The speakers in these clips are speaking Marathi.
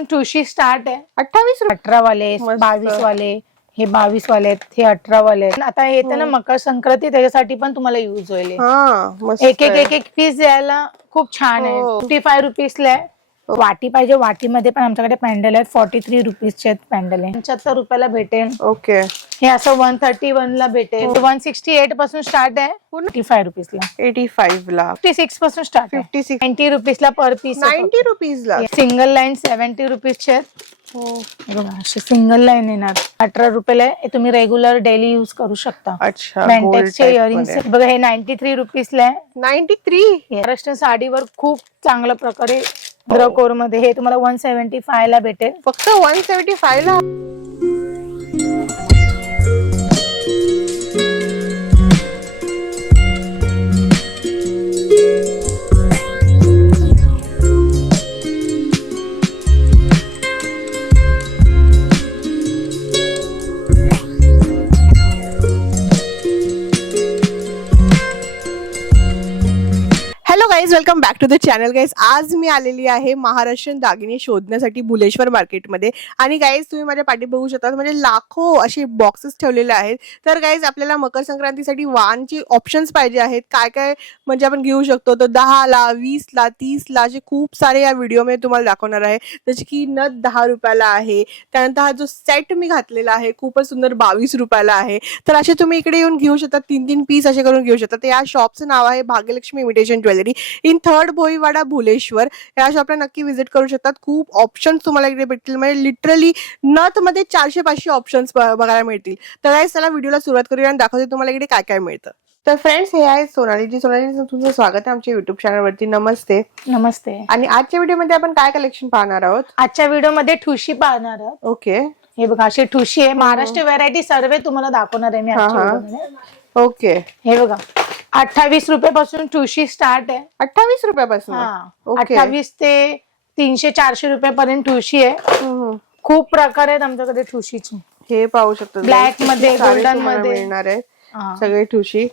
ठुशी स्टार्ट आहे 28 रुपये 18 वाले मस्त. 22 वाले, हे 22 वाले आहेत, हे 18 वाले आहेत. आता येते ना मकर संक्रांती, त्याच्यासाठी पण तुम्हाला युज होईल हे. हा मस्त एक एक आहे. एक एक पीस द्यायला खूप छान आहे. हो. 55 रुपीजला आहे. वाटी पाहिजे, वाटीमध्ये पण आमच्याकडे पॅन्डल आहेत. 43 रुपीजचे आहेत पॅन्डल आहे. 75 रुपयाला भेटेल. ओके हे असं 131 ला भेटेल. 168 पासून स्टार्ट आहे. 45 रुपीजला. 85 ला 56 पासून स्टार्ट आहे. 56 90 रुपीजला पर पीस. 90 रुपीज ला सिंगल लाईन 70 रुपीजचे आहेत. हे बघा असे सिंगल लाईन येणार. 18 रुपयाला आहे. हे तुम्ही रेग्युलर डेली युज करू शकता. अच्छा बेंटेक्सचे इयरिंग्स बघा, हे 93 रुपीजला आहे. 93 महाराष्ट्र साडीवर खूप चांगल्या प्रकारे कोर मध्ये हे तुम्हाला 175 ला भेटेल. फक्त 175 ला. Hello guys, welcome back to the channel. Guys आज मी आलेली आहे महाराष्ट्रीयन दागिने शोधण्यासाठी बुलेश्वर मार्केटमध्ये. आणि गाईज तुम्ही माझ्या पाठी बघू शकता, म्हणजे लाखो असे बॉक्सेस ठेवलेले आहेत. तर गाईज आपल्याला मकर संक्रांतीसाठी वाणचे ऑप्शन्स पाहिजे आहेत. काय काय म्हणजे आपण घेऊ शकतो, तर 10 ला 20 ला 30 ला असे खूप सारे या व्हिडिओमध्ये तुम्हाला दाखवणार आहे. जसे की नथ 10 रुपयाला आहे. त्यानंतर हा जो सेट मी घातलेला आहे खूपच सुंदर 22 रुपयाला आहे. तर असे तुम्ही इकडे येऊन घेऊ शकता. 3-3 पीस असे करून घेऊ शकता. तर या शॉपचं नाव आहे Bhagyalakshmi imitation jewellery in 3rd Bhoiwada Bhuleshwar. या शॉपला नक्की व्हिजिट करू शकतात. खूप ऑप्शन्स तुम्हाला इकडे भेटतील. म्हणजे लिटरली नथ मध्ये 400-500 ऑप्शन्स बघायला मिळतील. तर गाईस चला व्हिडिओला सुरुवात करूया आणि दाखवते तुम्हाला इकडे काय काय मिळतं. तर फ्रेंड्स, हे आहे सोनाली. तुमचं स्वागत आहे आमच्या युट्यूब चॅनलवरती. नमस्ते. नमस्ते. आणि आजच्या व्हिडिओमध्ये आपण काय कलेक्शन पाहणार आहोत? आजच्या व्हिडिओमध्ये ठुशी पाहणार आहोत. ओके. हे बघा अशी ठुशी आहे. महाराष्ट्र व्हरायटी सर्व तुम्हाला दाखवणार आहे मी आजच्या व्हिडिओमध्ये. ओके. हे बघा 28 रुपयापासून ठुशी स्टार्ट आहे. 28 रुपयापासून. 28 ते 300-400 रुपयापर्यंत ठुशी आहे. खूप प्रकार आहेत आमच्याकडे ठुशीचे. हे पाहू शकतो ब्लॅक मध्ये, गोल्डन मध्ये मिळणार आहे सगळे ठुशी.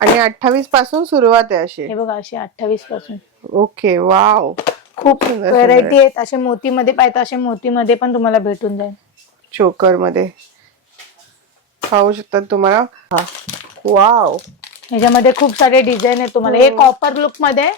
आणि 28 पासून सुरुवात आहे अशी. हे बघा अशी 28 पासून. ओके. वाव, खूप व्हरायटी आहेत. असे मोती मध्ये पाहिजे असे मोती मध्ये पण तुम्हाला भेटून जाईल. चोकर मध्ये पाहू शकतात तुम्हाला. वाव, ह्याच्यामध्ये खूप सारे डिझाईन आहेत तुम्हाला. हे कॉपर लुक मध्ये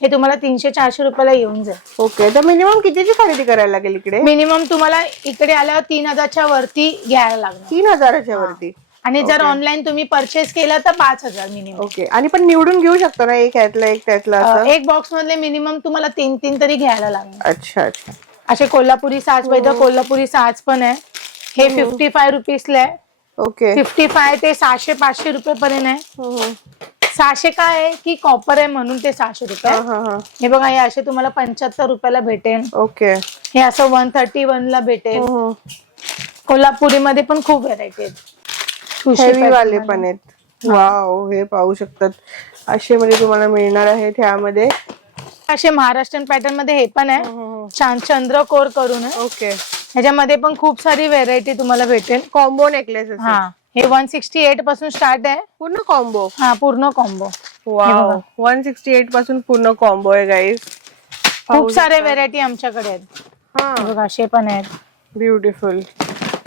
हे तुम्हाला 300-400 रुपयाला येऊन जाईल. ओके. तर मिनिमम कितीची खरेदी करायला लागेल इकडे? मिनिमम तुम्हाला इकडे आल्यावर 3000च्या वरती घ्यायला लागणार. 3000च्या वरती. आणि जर ऑनलाईन तुम्ही परचेस केलं तर 5000 मिनिमम. ओके. आणि पण निवडून घेऊ शकतो ना, एक यातला एक त्यातला असं? एक बॉक्स मधले मिनिमम तुम्हाला 3 तरी घ्यायला लागणार. अच्छा अच्छा. असे कोल्हापुरी साज पाहिजे, कोल्हापुरी साज पण आहे. हे 55 रुपीजला आहे. ओके. 55 ते 600-500 रुपये पर्यंत आहे. 600 काय आहे की कॉपर आहे म्हणून ते 600 रुपये. हे बघा हे असे तुम्हाला 75 रुपयाला भेटेल. ओके. हे असं 131 ला भेटेल. कोल्हापुरी मध्ये पण खूप व्हरायटी आहेत. हेवी वाले पण आहेत. वाव, हे पाहू शकतात असे म्हणजे तुम्हाला मिळणार आहे त्यामध्ये. असे महाराष्ट्रीयन पॅटर्न मध्ये हे पण आहे छान चंद्रकोर करून. ओके. ह्याच्यामध्ये पण खूप सारी व्हेरायटी तुम्हाला भेटेल. Combo necklace. हा, हे 168 पासून स्टार्ट आहे. पूर्ण कॉम्बो. हा, पूर्ण कॉम्बो. वाव, 168 पासून पूर्ण कॉम्बो आहे गाईस. खूप सारे व्हेरायटी आमच्याकडे आहेत. हे बघा असे पण आहेत. ब्युटिफुल.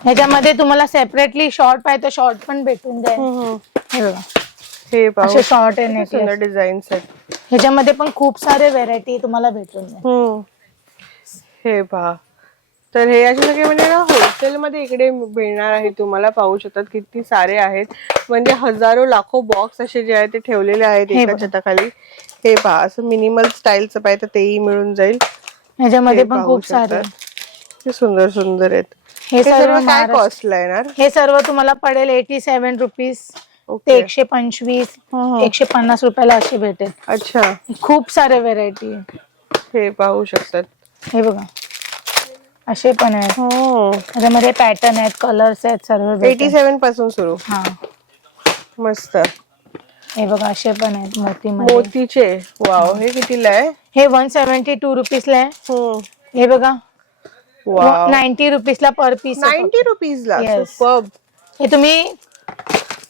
ह्याच्यामध्ये तुम्हाला सेपरेटली शॉर्ट पाहिजे तर शॉर्ट पण भेटून जाईल. हे बघा हे असे शॉर्ट आहे सुंदर डिझाईन्स आहेत. ह्याच्यामध्ये पण खूप सारे व्हेरायटी तुम्हाला भेटून जाईल. हे पहा. तर हे असे सगळे म्हणजे ना होलसेल मध्ये इकडे मिळणार आहे तुम्हाला. पाहू शकतात किती सारे आहेत. म्हणजे हजारो लाखो बॉक्स असे जे आहेत ते ठेवलेले आहेत एका छताखाली. हे पहा, असं मिनिमल स्टाईलचं पाहिजे तर तेही मिळून जाईल. ह्याच्यामध्ये पण खूप सारे सुंदर सुंदर आहेत. हे सर्व काय कॉस्टला येणार? हे सर्व तुम्हाला पडेल 87 रुपीज ते 125, 150 रुपयाला असे भेटेल. अच्छा. खूप सारे व्हेरायटी. हे पाहू शकतात. हे बघा असे पण आहेत. त्याच्यामध्ये पॅटर्न आहेत, कलर्स आहेत, सर्व 87 पासून सुरू. हा, मस्त. हे बघा असे पण आहेत मोतीचे. वाव, हे कितीला आहे? हे 172 रुपीजला आहे. हे बघा 90 रुपीजला पर पीस. 90 रुपीजला. सुपर्ब. हे तुम्ही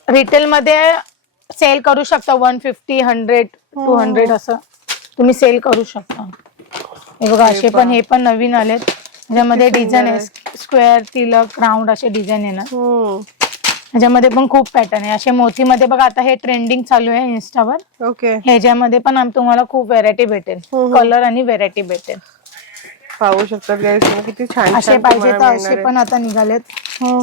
रिटेल मध्ये सेल करू शकता. 150, 100, 200 असं तुम्ही सेल करू शकता. हे बघा असे पण, हे पण नवीन आलेत. त्याच्यामध्ये डिझाईन आहे, स्क्वेअर, तिलक, राऊंड असे डिझाईन आहे ना. ह्याच्यामध्ये पण खूप पॅटर्न आहे. असे मोतीमध्ये बघा, आता हे ट्रेंडिंग चालू आहे इन्स्टावर. ओके. ह्याच्यामध्ये पण तुम्हाला खूप व्हेरायटी भेटेल, कलर आणि व्हेरायटी भेटेल. पाहू शकतात गाईस किती छान असे पाहिजे तर असे पण आता निघालेत.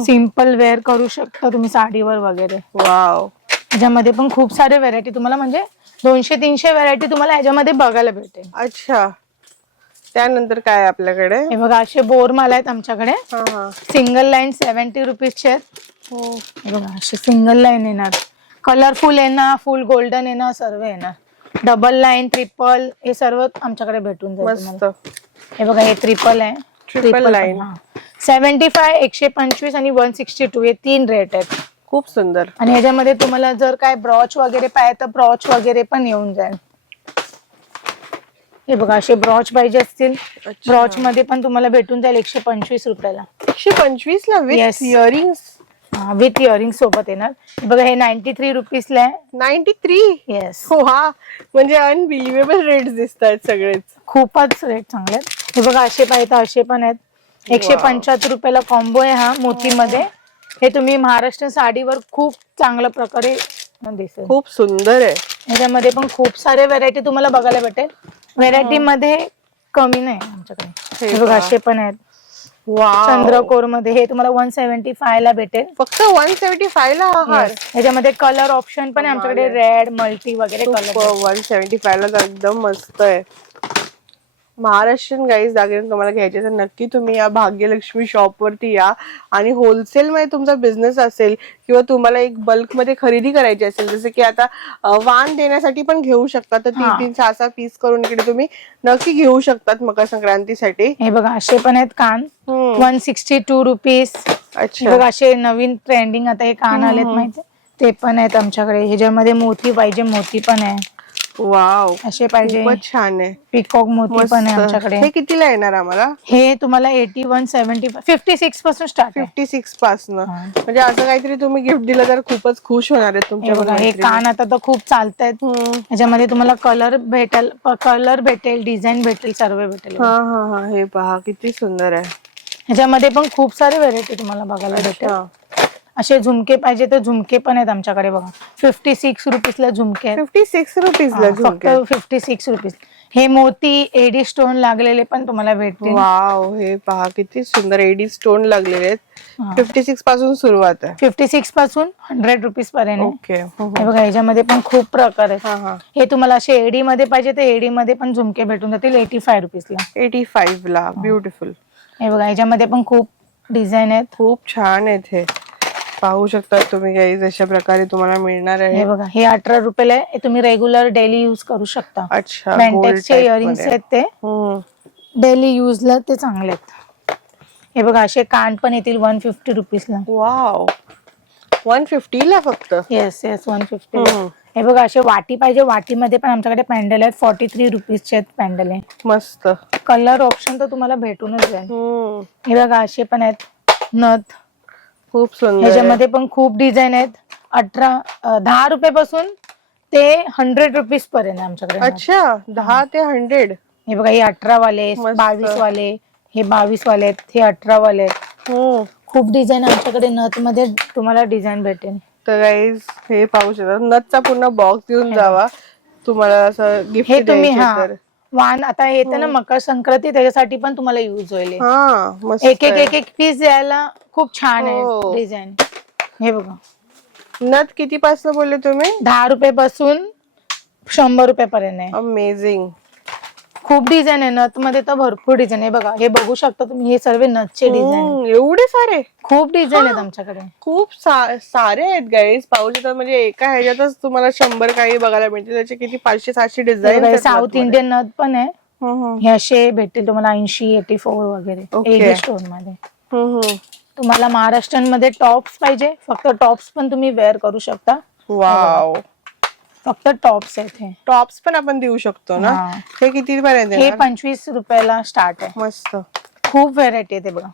सिम्पल वेअर करू शकता तुम्ही साडीवर वगैरे. वाव. ह्याच्यामध्ये पण खूप सारे व्हेरायटी तुम्हाला, म्हणजे 200-300 व्हेरायटी तुम्हाला ह्याच्यामध्ये बघायला भेटेल. अच्छा, त्यानंतर काय आपल्याकडे? हे बघा असे बोरमाला आहेत आमच्याकडे. सिंगल लाईन 70 रुपीजचे आहेत. बघा असे सिंगल लाईन येणार, कलरफुल येणार, फुल गोल्डन येणार, सर्व येणार. डबल लाईन, ट्रिपल, हे सर्व आमच्याकडे भेटून जाईल तुम्हाला. हे बघा हे ट्रिपल आहे, ट्रिपल लाईन 75, 125 आणि 162 हे 3 रेट आहेत. खूप सुंदर. आणि ह्याच्यामध्ये तुम्हाला जर काय ब्रॉच वगैरे पाहिजे तर ब्रॉच वगैरे पण येऊन जाईल. हे बघा असे ब्रॉच पाहिजे असतील, ब्रॉच मध्ये पण तुम्हाला भेटून जाईल 125 रुपयाला. 125 ला विथ इयरिंग्स? विथ इयरिंग सोबत येणार. बघा हे 93 रुपीजला आहे. 93? येस. वा, म्हणजे अनबिलिव्हेबल रेट्स दिसतात सगळेच. खूपच रेट चांगले आहेत. हे बघा असे पाहिजे तर असे पण आहेत. 175 रुपयाला कॉम्बो आहे हा मोतीमध्ये. हे तुम्ही महाराष्ट्र साडीवर खूप चांगल्या प्रकारे दिसेल. खूप सुंदर आहे. ह्याच्यामध्ये पण खूप सारे व्हेरायटी तुम्हाला बघायला भेटेल. व्हेरायटी मध्ये कमी नाही आमच्याकडे. हे बघा असे पण आहेत. चंद्रकोर मध्ये हे तुम्हाला 175 ला भेटेल. फक्त 175 ला? ह्याच्यामध्ये कलर ऑप्शन पण आहे आमच्याकडे, रेड, मल्टी वगैरे कलर. 175 ला तर एकदम मस्त आहे. महाराष्ट्रीयन गाईज दागिने तुम्हाला घ्यायचे तर नक्की तुम्ही या भाग्यलक्ष्मी शॉप वरती या. आणि होलसेल मध्ये तुमचा बिझनेस असेल किंवा तुम्हाला एक बल्क मध्ये खरेदी करायची असेल, जसं की आता वाण देण्यासाठी पण घेऊ शकता, तर 3-3, 6-6 पीस करून इकडे तुम्ही नक्की घेऊ शकतात मकर संक्रांतीसाठी. हे बघा असे पण आहेत कान, 162 रुपीज. अच्छा. बघा असे नवीन ट्रेंडिंग आता हे कान आलेत माहिती, ते पण आहेत आमच्याकडे. ह्याच्यामध्ये मोती पाहिजे, मोती पण आहे. वाव, असे पाहिजे, खूपच छान आहे. पिकॉक मोती पण आहे आमच्याकडे. हे कितीला येणार आम्हाला? हे तुम्हाला 81, 75, 56 पासून स्टार्ट आहे. 56 पासून. म्हणजे असं काहीतरी तुम्ही गिफ्ट दिलं तर खूपच खुश होणार आहे तुमच्या. हे कान आता तर खूप चालतायत. ह्याच्यामध्ये तुम्हाला कलर भेटेल, डिझाईन भेटेल, सर्व भेटेल. हे पहा किती सुंदर आहे. ह्याच्यामध्ये पण खूप सारे व्हेरायटी तुम्हाला बघायला भेटेल. असे झुमके पाहिजे तर झुमके पण आहेत आमच्याकडे. बघा 56 रुपीजला झुमके. 56 रुपीजला झुमके? फक्त 56 रुपीज. हे मोती एडी स्टोन लागलेले पण तुम्हाला भेटतील. वाव, हे पहा किती सुंदर एडी स्टोन लागलेले आहेत. 56 पासून सुरुवात आहे. 56 पासून 100 रुपीज पर्यंत. ओके. हे बघा ह्याच्यामध्ये पण खूप प्रकार आहेत. हे तुम्हाला असे एडी मध्ये पाहिजे तर एडी मध्ये पण झुमके भेटून जातील 85 रुपीजला. 85 ला. ब्युटिफुल. हे बघा ह्याच्यामध्ये पण खूप डिझाईन आहेत, खूप छान आहेत. हे पाहू शकता तुम्ही गाईज, अशा प्रकारे तुम्हाला मिळणार आहे. हे बघा हे 18 रुपयाला आहे. हे तुम्ही रेग्युलर डेली यूज करू शकता. अच्छा. बेंटेक्सचे इयरिंग्स आहेत, ते डेली यूजला ते चांगले आहेत. हे बघा असे कान पण येतील 150 रुपीजला. वाव, 150 ला फक्त? येस 150. हे बघा असे वाटी पाहिजे, वाटीमध्ये पण आमच्याकडे पॅन्डल आहेत. 43 रुपीजचे आहेत पॅन्डल आहे. मस्त. कलर ऑप्शन तर तुम्हाला भेटूनच जाईल. हे बघा असे पण आहेत नथ, खूप सुंदर. ह्याच्यामध्ये पण खूप डिझाईन आहेत. 10 रुपयापासून ते 100 रुपीज पर्यंत आमच्याकडे. अच्छा, 10 ते 100. हे बघा हे 18 वाले, 22 वाले, हे 22 वाले आहेत, हे 18 वाले आहेत. खूप डिझाईन आमच्याकडे नथ मध्ये तुम्हाला डिझाईन भेटेल. तर गाईज हे पाहू शकता, नथचा पूर्ण बॉक्स घेऊन जावा तुम्हाला असं गिफ्ट. हे तुम्ही वाण आता येते ना मकर संक्रांती, त्याच्यासाठी पण तुम्हाला युज होईल. एक पीस द्यायला खूप छान आहे डिझाईन. हे बघा नथ किती पासून बोलले तुम्ही? 10 रुपयापासून 100 रुपयापर्यंत आहे. अमेझिंग. खूप डिझाईन आहे नथ मध्ये तर, भरपूर डिझाईन आहे. बघा हे बघू शकता तुम्ही, हे सर्व नथचे डिझाईन. एवढे सारे? खूप डिझाईन आहेत आमच्याकडे. खूप सारे आहेत गाईज, पाहू शकता. म्हणजे एका ह्याच्यातच तुम्हाला 100 काही बघायला मिळतील. त्याचे किती 500-700 डिझाईन. साऊथ इंडियन नथ पण आहे. हे असे भेटतील तुम्हाला 80, 84 वगैरे एडी स्टोन मध्ये. तुम्हाला महाराष्ट्रीयन मध्ये टॉप्स पाहिजे, फक्त टॉप्स पण तुम्ही वेअर करू शकता. वाव, फक्त टॉप्स आहेत. हे टॉप्स पण आपण देऊ शकतो ना? हे किती पर्यंत? हे 25 रुपयाला स्टार्ट आहे. मस्त. खूप व्हेरायटी आहे ते बघा.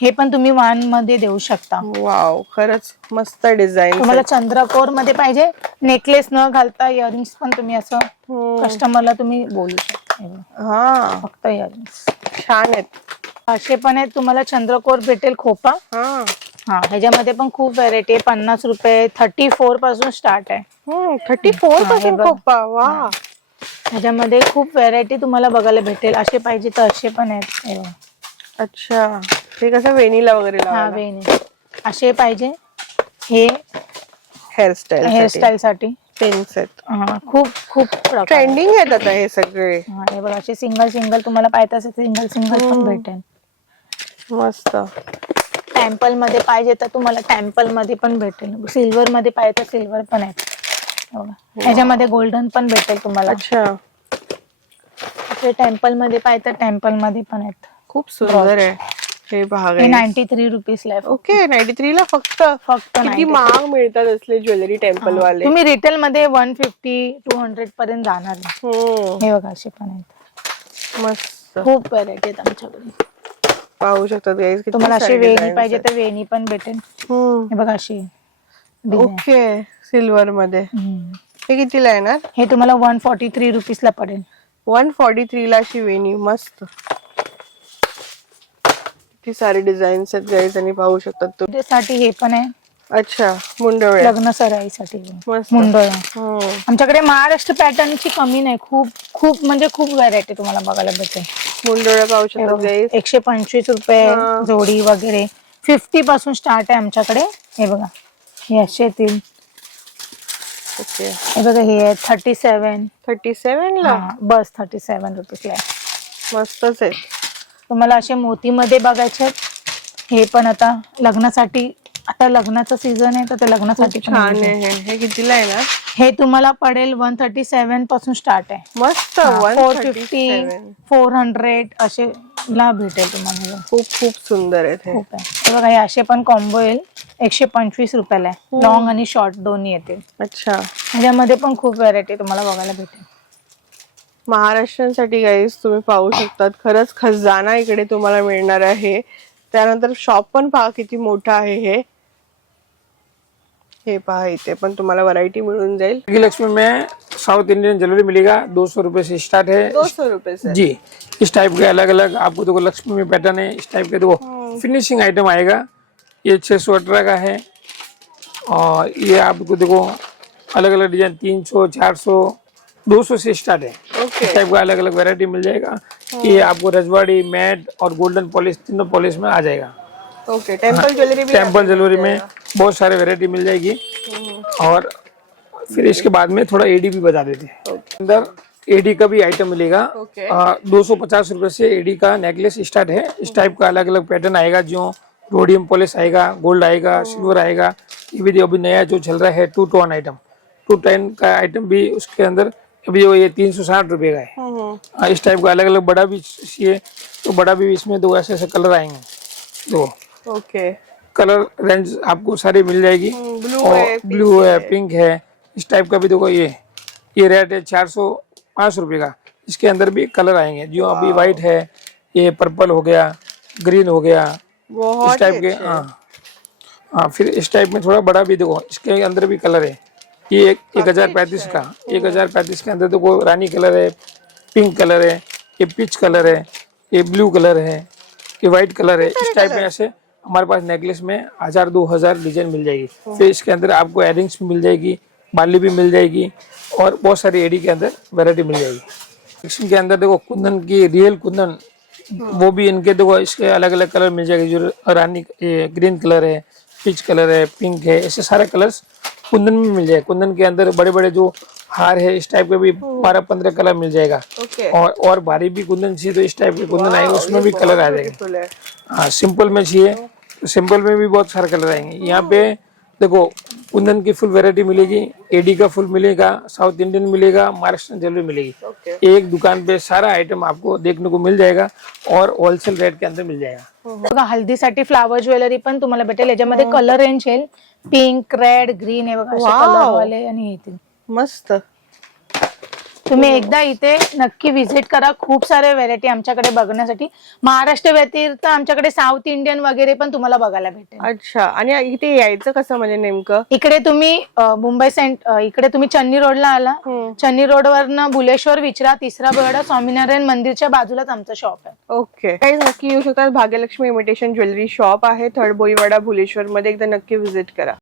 हे पण तुम्ही वान मध्ये देऊ शकता. वाव, खरंच मस्त डिझाईन. तुम्हाला चंद्रकोर मध्ये पाहिजे, नेकलेस न घालता इयरिंग्स पण तुम्ही असं कस्टमरला तुम्ही बोलू शकता. हे बघा, हा फक्त इयरिंग्स छान आहेत. असे पण आहेत तुम्हाला चंद्रकोर भेटेल खोपा. हा हा ह्याच्यामध्ये पण खूप व्हरायटी आहे. 50 रुपये 34 पासून स्टार्ट आहे. 34 हा, हे पासून बघ. खोपा. वा ह्याच्यामध्ये खूप व्हरायटी तुम्हाला बघायला भेटेल. असे पाहिजे तर असे पण आहेत. हे बघा. अच्छा, ते कसं वेणीला वगैरे हा लावायला. वेणी असे पाहिजे. हे हेअरस्टाईल साठी पिन्स आहेत. हा, खूप खूप प्रकार आहेत. ट्रेंडिंग आहेत आता हे सगळे. हा, हे बघा असे सिंगल तुम्हाला पाहिजे असेल सिंगल पण भेटेल. मस्त. टेम्पल मध्ये पाहिजे तर तुम्हाला टेम्पल मध्ये पण भेटेल. सिल्वर मध्ये पाहिजे तर सिल्वर पण आहेत. बघा. ह्याच्यामध्ये गोल्डन पण भेटेल तुम्हाला. अच्छा, असे टेम्पल मध्ये पाहिजे तर टेम्पल मध्ये पण आहेत. खूप सुंदर आहे हे भाग हे आहे. 93 रुपीजला आहे. ओके, 93 ला फक्त. फक्त किती 93. महाग मिळतात असले ज्वेलरी टेम्पल वाले. तुम्ही रिटेल मध्ये 150 200 पर्यंत जाणार नाही. हे बघा असे पण आहेत. मस्त. खूप व्हरायटी आहेत आमच्याकडे. पाहू शकतात गाईस. तुम्हाला अशी वेणी पाहिजे तर वेणी पण भेटेल. हे बघा अशी design. ओके, सिल्वर मध्ये. हे कितीला येणार? हे तुम्हाला 143 रुपीजला पडेल. 143 ला अशी वेणी. मस्त. किती सारे डिझाईन्स आहेत गाईस आणि पाहू शकतात तुम्ही. त्यासाठी हे पण आहे. अच्छा, मुंडवळे. लग्न सराईसाठी मस्त. मुंडळ. हम्म. आमच्याकडे महाराष्ट्र पॅटर्नची कमी नाही. खूप म्हणजे खूप व्हरायटी तुम्हाला बघायला भेटेल. मुंडवळे पाहू शकतात गाईस. 125 रुपये जोडी वगैरे 50 पासून स्टार्ट आहे आमच्याकडे. हे बघा हे असे येतील. ओके, हे बघा हे आहे 37. 37 ला. बस 37 रुपीजला आहे. मस्तच आहे. तुम्हाला असे मोतीमध्ये बघायचे आहेत. हे पण आता लग्नासाठी, आता लग्नाचं सीझन आहे तर ते लग्नासाठी पण छान आहे. आहे. हे कितीला येणार? हे तुम्हाला पडेल 137 पासून स्टार्ट आहे. मस्त. 450 400 असे ला भेटेल तुम्हाला. खूप सुंदर आहेत हे. खूप आहे. हे बघा हे असे पण कॉम्बो येईल 125 रुपयाला आहे. लॉंग आणि शॉर्ट दोन्ही येतील. अच्छा, ह्याच्यामध्ये पण खूप व्हरायटी तुम्हाला बघायला भेटेल. महाराष्ट्रासाठी गाईस तुम्ही पाहू शकतात. खरंच खजाना इकडे तुम्हाला मिळणार आहे. त्यानंतर शॉप पण पहा किती मोठा आहे. हे पहा, इथे पण तुम्हाला व्हरायटी मिळून जाईल. लक्ष्मी में साउथ इंडियन ज्वेलरी मिलेगा 200 रुपए से स्टार्ट है. 200 रुपए से जी, इस टाइप के अलग अलग आपको देखो लक्ष्मी में पैटर्न है. इस टाइप के देखो फिनिशिंग आइटम आएगा. ये 618 का है. और ये आपको देखो अलग अलग डिजाइन 300 400 200 से स्टार्ट है. इस टाइप का अलग अलग वेरायटी मिल जाएगा. ये आपको रजवाड़ी, मैट और गोल्डन पॉलिश तीनों पॉलिश में आ जाएगा. ओके, टेम्पल ज्वेलरी भी. टेम्पल ज्वेलरी में बहुत सारे वेरायटी मिल जाएगी. और फिर इसके बाद में थोड़ा एडी भी बता देते हैं. अंदर एडी का भी आइटम मिलेगा. 250 रुपए से एडी का नेकलेस स्टार्ट है. इस टाइप का अलग अलग पैटर्न आएगा. जो रोडियम पॉलिश आएगा, गोल्ड आएगा, सिल्वर आएगा. ये भी अभी नया जो चल रहा है 2 to 1 आइटम. 2 to 10 का आइटम भी उसके अंदर अभी ये 360 रुपए का है. इस टाइप का अलग अलग बड़ा भी चाहिए तो बड़ा भी इसमें 2 ऐसे कलर आएंगे. दो ओके, कलर रेंज आपको सारी मिल जाएगी. ब्लू है, पिंक है. इस टाइप का भी देखो ये रेट है 405 रुपए का. इसके अंदर भी कलर आएंगे. जो अभी व्हाइट है, ये पर्पल हो गया, ग्रीन हो गया. इस टाइप के. हाँ, फिर इस टाइप में थोड़ा बड़ा भी देखो. इसके अंदर भी कलर है. ये 1035 का. 1035 के अंदर देखो रानी कलर है, पिंक कलर है, ये पीच कलर है, ये ब्लू कलर है, ये व्हाइट कलर है. इस टाइप में ऐसे हमारे पास नेकलेस में 1000-2000 डिजाइन मिल जाएगी. फिर इसके अंदर आपको एयरिंग्स भी मिल जाएगी, बाली भी मिल जाएगी और बहुत सारी एडी के अंदर वैरायटी मिल जाएगी. इसके अंदर देखो कुंदन की रियल कुंदन, वो भी इनके देखो इसके अलग अलग कलर मिल जाएंगे. जो रानी ग्रीन कलर है, पीच कलर है, पिंक है, ऐसे सारे कलर्स कुंदन में मिल जाएगा. कुंदन के अंदर बड़े बड़े जो हार है इस टाइप के भी 12-15 कलर मिल जाएगा. और भारी भी कुंदन चाहिए तो इस टाइप के कुंदन आएंगे, उसमें भी कलर आ जाएंगे. हाँ, सिंपल में चाहिए तो सिंपल में भी बहुत सारे कलर आएंगे. यहाँ पे देखो कुंदन की फुल वैरायटी मिलेगी, एडी का फुल मिलेगा, साउथ इंडियन मिलेगा, महाराष्ट्र ज्वेलरी मिलेगी. एक दुकान पे सारा आइटम आपको देखने को मिल जाएगा और होलसेल रेट के अंदर मिल जाएगा. बघा हल्दीसाठी फ्लावर ज्वेलरी पण तुम्हाला भेटेल. याच्यामध्ये कलर रेंज येईल पिंक, रेड, ग्रीन हे बघा असे कलर वाले आणि येतील. मस्त. तुम्ही एकदा इथे नक्की व्हिजिट करा. खूप सारे व्हेरायटी आमच्याकडे बघण्यासाठी. महाराष्ट्र व्यतिरिक्त आमच्याकडे साऊथ इंडियन वगैरे पण तुम्हाला बघायला भेटेल. अच्छा, आणि इथे यायचं कसं म्हणजे नेमकं? इकडे तुम्ही मुंबई इकडे तुम्ही चन्नी रोडला आला, चन्नी रोडवरनं बुलेश्वर विचरा, तिसरा बोर्ड, स्वामीनारायण मंदिरच्या बाजूलाच आमचं शॉप आहे. ओके, नक्की येऊ शकतात. भाग्यलक्ष्मी इमिटेशन ज्वेलरी शॉप आहे, थर्ड बोईवाडा, भुलेश्वर मध्ये. एकदा नक्की व्हिजिट करा.